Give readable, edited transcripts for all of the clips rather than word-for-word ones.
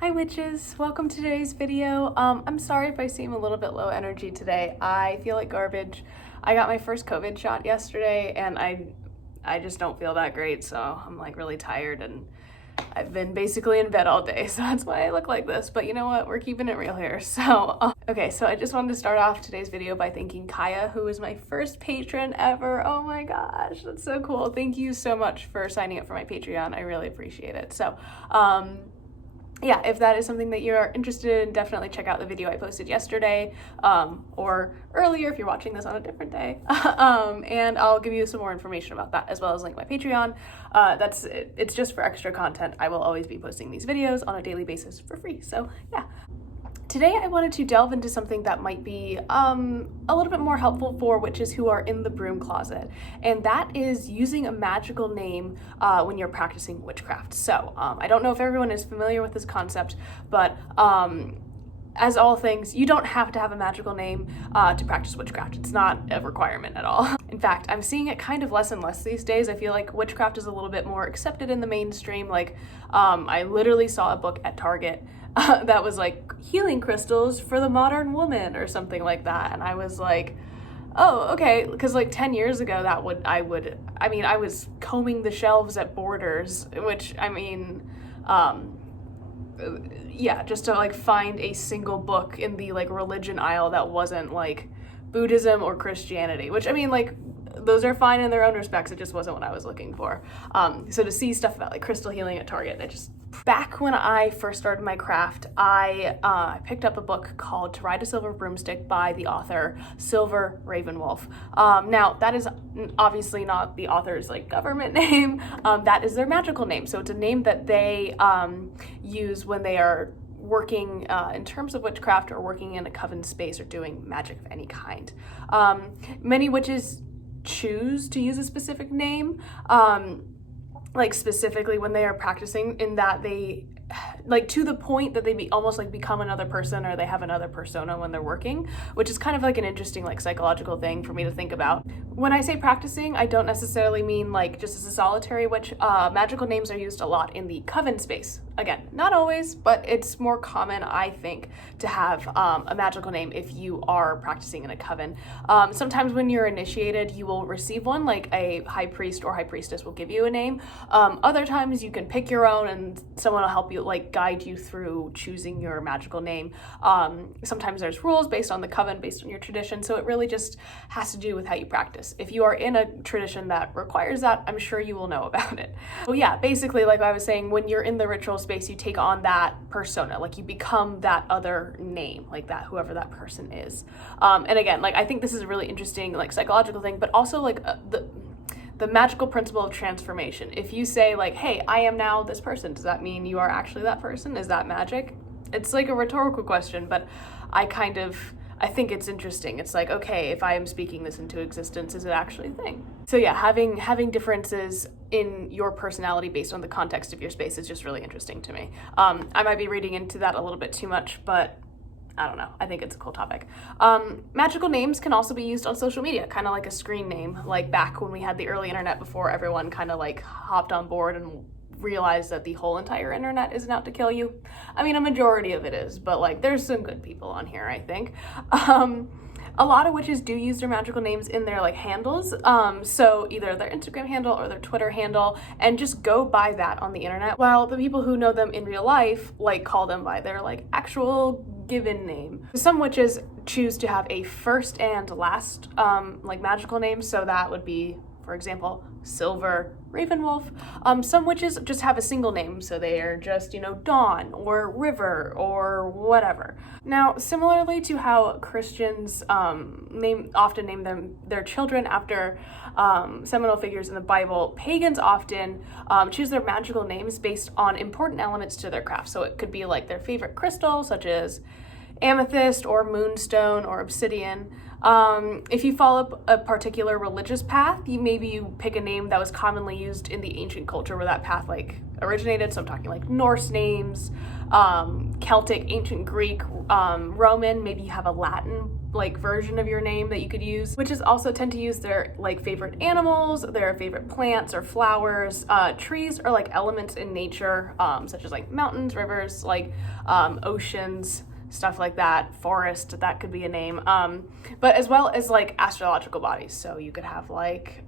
Hi witches, welcome to today's video. I'm sorry if I seem a little bit low energy today. I feel like garbage. I got my first COVID shot yesterday and I just don't feel that great, so I'm like really tired and I've been basically in bed all day, so that's why I look like this. But you know what? We're keeping it real here. Okay, so I just wanted to start off today's video by thanking Kaya, who was my first patron ever. Oh my gosh, that's so cool. Thank you so much for signing up for my Patreon. I really appreciate it. So, yeah, if that is something that you're interested in, definitely check out the video I posted yesterday, or earlier if you're watching this on a different day. And I'll give you some more information about that, as well as link my Patreon. It's just for extra content. I will always be posting these videos on a daily basis for free, so yeah. Today I wanted to delve into something that might be a little bit more helpful for witches who are in the broom closet, and that is using a magical name when you're practicing witchcraft. So I don't know if everyone is familiar with this concept, but as all things, you don't have to have a magical name to practice witchcraft. It's not a requirement at all. In fact, I'm seeing it kind of less and less these days. I feel like witchcraft is a little bit more accepted in the mainstream. Like, I literally saw a book at Target that was like healing crystals for the modern woman or something like that. And I was like, oh, okay. Because like 10 years ago, I was combing the shelves at Borders, which yeah, just to like find a single book in the like religion aisle that wasn't like Buddhism or Christianity, which those are fine in their own respects. It just wasn't what I was looking for. So to see stuff about like crystal healing at Target, back when I first started my craft, I picked up a book called To Ride a Silver Broomstick by the author Silver Ravenwolf. Now that is obviously not the author's like government name. That is their magical name. So it's a name that they use when they are working in terms of witchcraft or working in a coven space or doing magic of any kind. Many witches choose to use a specific name, like specifically when they are practicing, in that they like to the point that they almost like become another person, or they have another persona when they're working, which is kind of like an interesting like psychological thing for me to think about. When I say practicing, I don't necessarily mean like just as a solitary witch. Magical names are used a lot in the coven space. Again, not always, but it's more common, I think, to have a magical name if you are practicing in a coven. Sometimes when you're initiated, you will receive one, like a high priest or high priestess will give you a name. Other times you can pick your own and someone will help you, like guide you through choosing your magical name. Sometimes there's rules based on the coven, based on your tradition, so it really just has to do with how you practice. If you are in a tradition that requires that, I'm sure you will know about it. So yeah, basically, like I was saying, when you're in the ritual space, you take on that persona, like you become that other name, like that, whoever that person is. And again, like I think this is a really interesting like psychological thing, but also like the magical principle of transformation. If you say like, hey, I am now this person, does that mean you are actually that person? Is that magic? It's like a rhetorical question, but I think it's interesting. It's like, okay, if I am speaking this into existence, is it actually a thing? So yeah, having differences in your personality based on the context of your space is just really interesting to me. I might be reading into that a little bit too much, but I don't know. I think it's a cool topic. Magical names can also be used on social media, kind of like a screen name, like back when we had the early internet, before everyone kind of like hopped on board and realize that the whole entire internet isn't out to kill you. I mean, a majority of it is, but like there's some good people on here, I think. A lot of witches do use their magical names in their like handles, so either their Instagram handle or their Twitter handle, and just go by that on the internet, while the people who know them in real life like call them by their like actual given name. Some witches choose to have a first and last like magical name, so that would be, for example, Silver Ravenwolf. Some witches just have a single name, so they are just, Dawn or River or whatever. Now, similarly to how Christians often name their children after seminal figures in the Bible, pagans often choose their magical names based on important elements to their craft. So it could be like their favorite crystal, such as amethyst or moonstone or obsidian. If you follow a particular religious path, you pick a name that was commonly used in the ancient culture where that path like originated. So I'm talking like Norse names, Celtic, ancient Greek, Roman. Maybe you have a Latin like version of your name that you could use. Witches also tend to use their like favorite animals, their favorite plants or flowers, trees, or like elements in nature, such as like mountains, rivers, like oceans, stuff like that, forest, that could be a name, but as well as like astrological bodies. So you could have like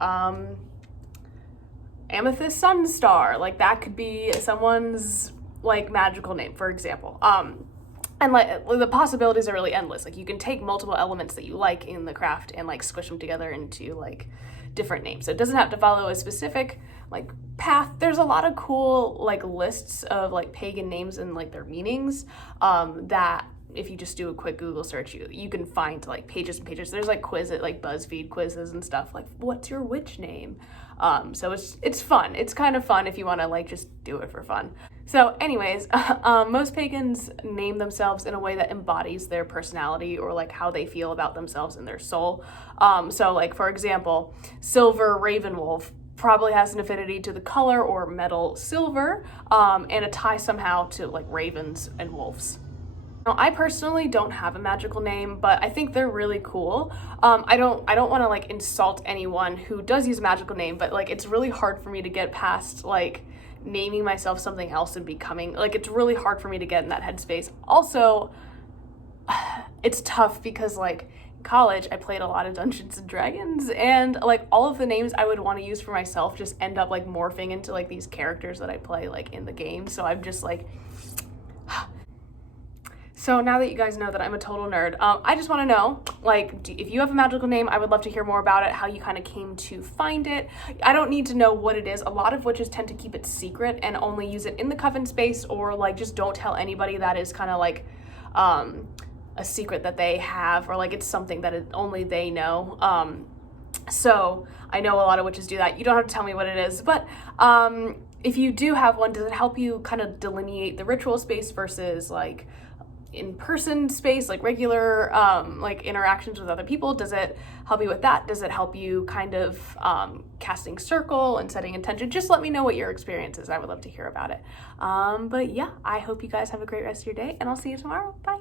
amethyst sun star, like that could be someone's like magical name, for example. And like the possibilities are really endless. Like you can take multiple elements that you like in the craft and like squish them together into like different names. So it doesn't have to follow a specific like path. There's a lot of cool like lists of like pagan names and like their meanings, that if you just do a quick Google search, you can find like pages and pages. There's like like BuzzFeed quizzes and stuff like, what's your witch name? So it's fun. It's kind of fun if you want to like just do it for fun. So anyways, most pagans name themselves in a way that embodies their personality or like how they feel about themselves and their soul. So like, for example, Silver Ravenwolf probably has an affinity to the color or metal silver, and a tie somehow to like ravens and wolves. Now, I personally don't have a magical name, but I think they're really cool. I don't want to like insult anyone who does use a magical name, but like it's really hard for me to get past like naming myself something else and becoming like, it's really hard for me to get in that headspace. Also, it's tough because like in college I played a lot of Dungeons and Dragons, and like all of the names I would want to use for myself just end up like morphing into like these characters that I play like in the game. So I'm just like So now that you guys know that I'm a total nerd, I just want to know, like, if you have a magical name, I would love to hear more about it, how you kind of came to find it. I don't need to know what it is. A lot of witches tend to keep it secret and only use it in the coven space, or like just don't tell anybody. That is kind of like a secret that they have, or like it's something that only they know. So I know a lot of witches do that. You don't have to tell me what it is, but if you do have one, does it help you kind of delineate the ritual space versus like in-person space, like regular like interactions with other people? Does it help you with that? Does it help you kind of casting circle and setting intention? Just let me know what your experience is. I would love to hear about it. But yeah, I hope you guys have a great rest of your day, and I'll see you tomorrow. Bye.